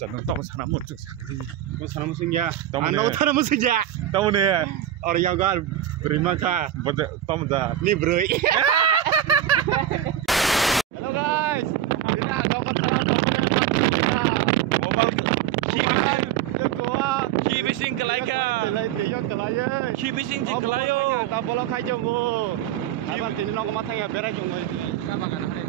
Jangan tahu sana muncul sakit. Sana musim ya. Tahu nih. Anak tanah musim ya. Tahu nih. Orang yang gal berima kah? Tahu dah. Ni bro. Halo guys. Kita kau kata Mobile kiban gua kibising kelaikan. Kibising jing kelayo. Tak boleh kai jonggo. Abar tini nong matang ya berai jonggo. Sama kan hari.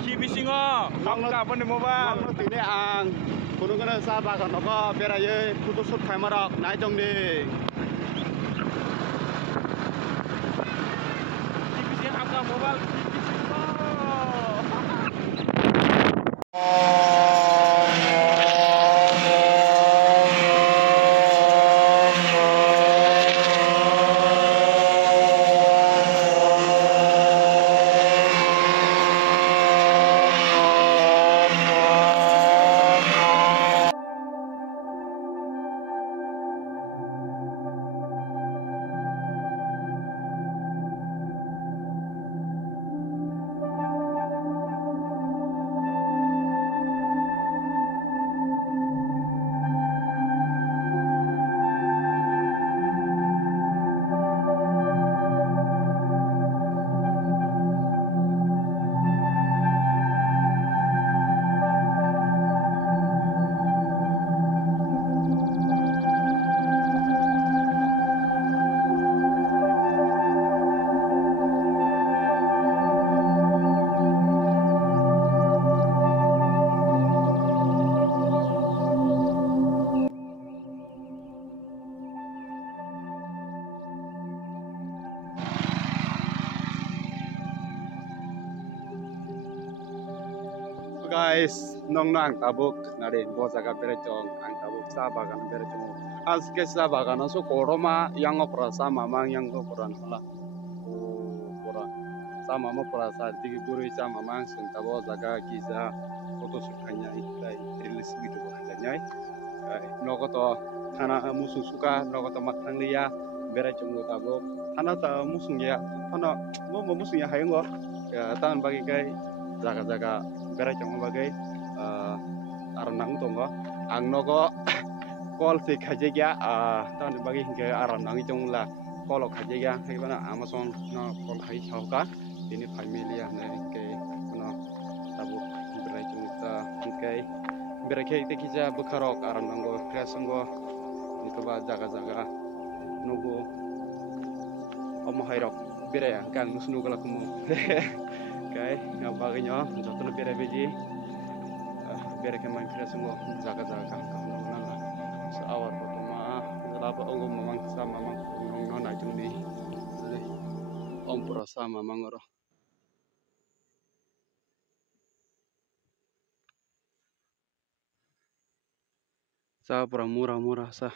Kibising oh. Kamu kapan di mobile? Nong tini ang. Kudu kena sabar kan nong berai kudu sud kamera naik jong ni. Kibising angka mobile. Guys, nong nang tabuk nari bo jaga berai jong ang tabuk sa bagan berai jong. Aske sa bagan so koroma yang opera sa mamang yang opera hala. Oh, opera. Sa mama opera sa digi guru sa mamang sing tabo jaga giza foto sukanya itai release video bakanya. Nogoto thana musu suka nogoto matang liya berai jong tabuk. Thana ta musung ya. Thana mo musung ya hayong go. Ya tan bagi kai jaga-jaga berai jong bagai aranang tongo ang nogo call si khajegia tan bagi hingga aranang jong la call khajegia hebana amazon no call khai chauka ini family ya ne ke no tabu berai jong ta hingkai berai ke te kija bukharok aranang go kreasongo nitoba jaga-jaga nogo omohairok berai kang musnu gala kumu Kai, yang baginya, jatuh berai beji, berai kemain kira semua jaga-jaga kamu nana, seawal pertama, laba ongom mamang sama mamang ongom nana jumdi, om perasa mamang oro. Sa pura murah sa.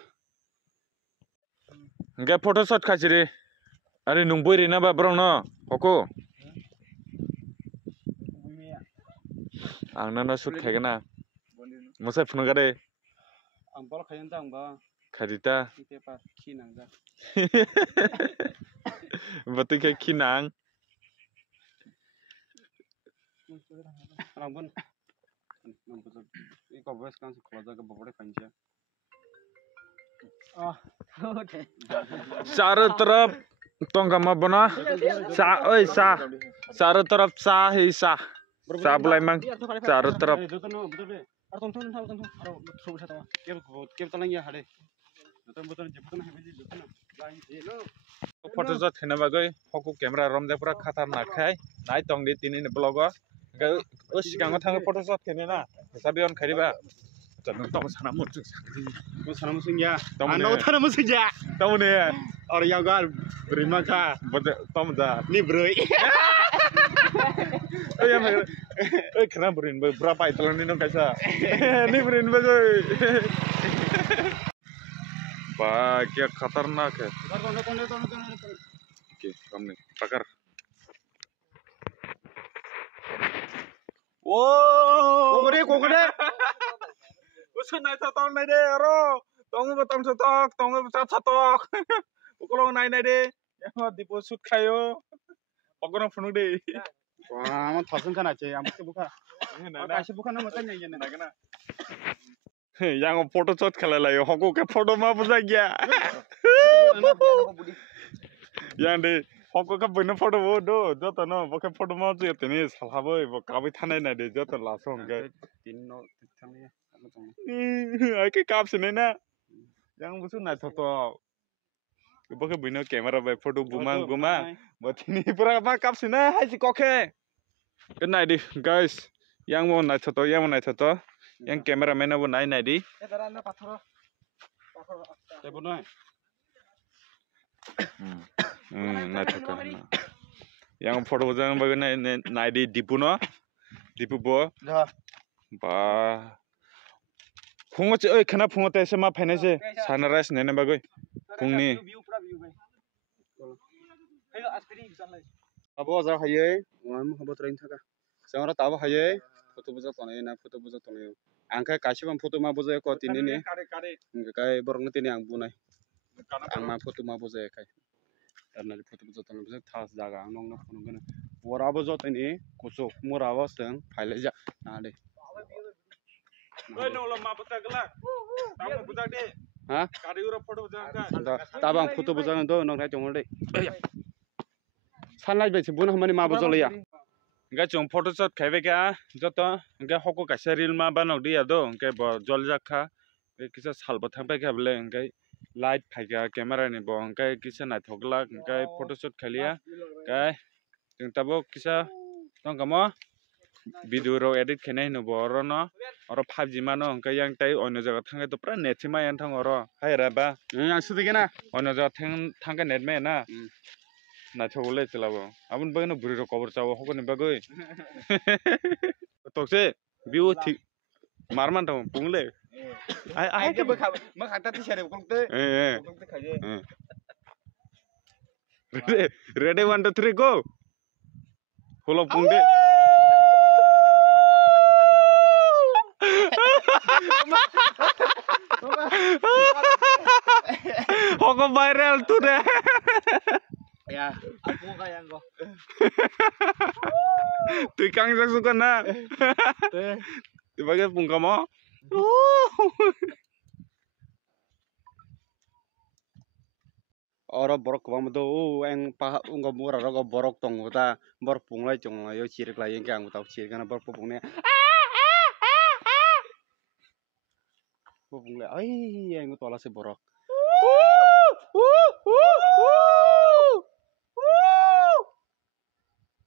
Enggak foto shot kasih Ari nunggu iri napa bro no, koko. Ang nana shoot kayak na, masa punya kade. Ang bol kayan tang ba. Kadita. Kita pas kinang za. Betul kayak kinang. Rambun. Rambun. Ini kau bos kan sekolah jaga bapak kanci. Oh, oke. चारों तरफ तोंगा मबना सा ओए सा चारों तरफ सा ही सा बुलाई mang चारों तरफ फोटो जो थिन बागै हकु क्यामेरा रमदे पुरा खतरनाक खाय नाय तंग दे तिनि ब्लग ओ सिगाङाव थाङो फोटो जो थिने ना साबियन खरिबा jangan tahu sana muncul sakit. Sana musim ya. Anak tanah musim ya. Tahu nih. Orang yang gal berima kah? Tahu dah. Ni bro. Oh ya, kenapa berin? Berapa itu nih nong kaisa? Ini berin bagai. Bagia khatarnak है. Oke, kamu pakar. Wow, kokode. Usun naik tatong naik deh, ro. Tongu batang satok, tongu batang satok. Ukolong naik deh. Yang mau diposut kayo. Pokoknya penuh deh. Wah, amat fasun kan aja. Amat kebuka. Kasih bukan nama tanya ini. yang foto shot khalai hoko ke foto ma buza gya yang de hoko ka bino foto bo do joto no boke foto ma je tini salhaboi bo kabai thanai na de joto lasong ge tinno tithangnya ai ke kap sine na yang busu na thoto boke bino camera by photo buma guma bo tini pura ma kap sine hai si koke good night guys yang mo na thoto yang cameraman abo nai di tebo noy na thoka yang photo jang ba nai di dipu bo ba fungo che oi khana fungo ta se ma phaine se sunrise ne ba goi fungni abo jar haye ngam habo train thaka sangra tabo haye photo buja tonai angka kasibam photo ma buja ko tini ne kai borong tini ang bunai ang ma photo ma buja kai tarna photo buja tonai buja thas jaga ang nong na phone gana bora buja tini kuso mura ba seng phaile ja na de oi no ma buta gala tam buta de ha kari ura photo buja ka tabang photo buja do nong ra jongol de sunlight be bun hamani ma buja leya ga chong photo shot khaibe ka joto ga hoko ka seril ma banok dia do ga bo jol jakha kisa salba thangpai ka bele ga light phaiga camera ni bo ga kisa na thogla ga photo shot khalia ga jeng tabo kisa tong kamo video ro edit khenai no boro no oro 5G mano ga yang tai onno jaga thangai to pra net sima yang thang oro hai ra ba yang sudike na onno jaga thangka net me na na chogole chalabo abun bagno buri ro cover chawo hokoni bagoi tokse view thik marman tong pungle ai ke ma khata ti sare kokte kokte khaje ready 1 2 3 go full of pungde hoko viral tu de ya aku kayang go tui kang sak suka na tiba pung kamo oro borok bang do eng pa unga mura ro borok tong ta bor punglai chong yo chirik lai eng kang ta chirik na bor pungne pungle ai eng tola se borok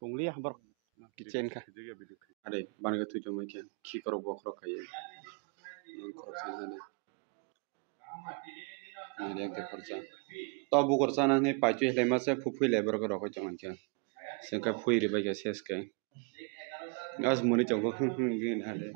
pungli ya bor kitchen ka ade ban ga tu jomai ke ki karo bokro khaye khorok sanane ni ek khorcha to bu khorcha na ne paichu hele ma se phuphui leber ko rokho chang kya se ka phui ri ba ga ses ke as moni chong ko ge na de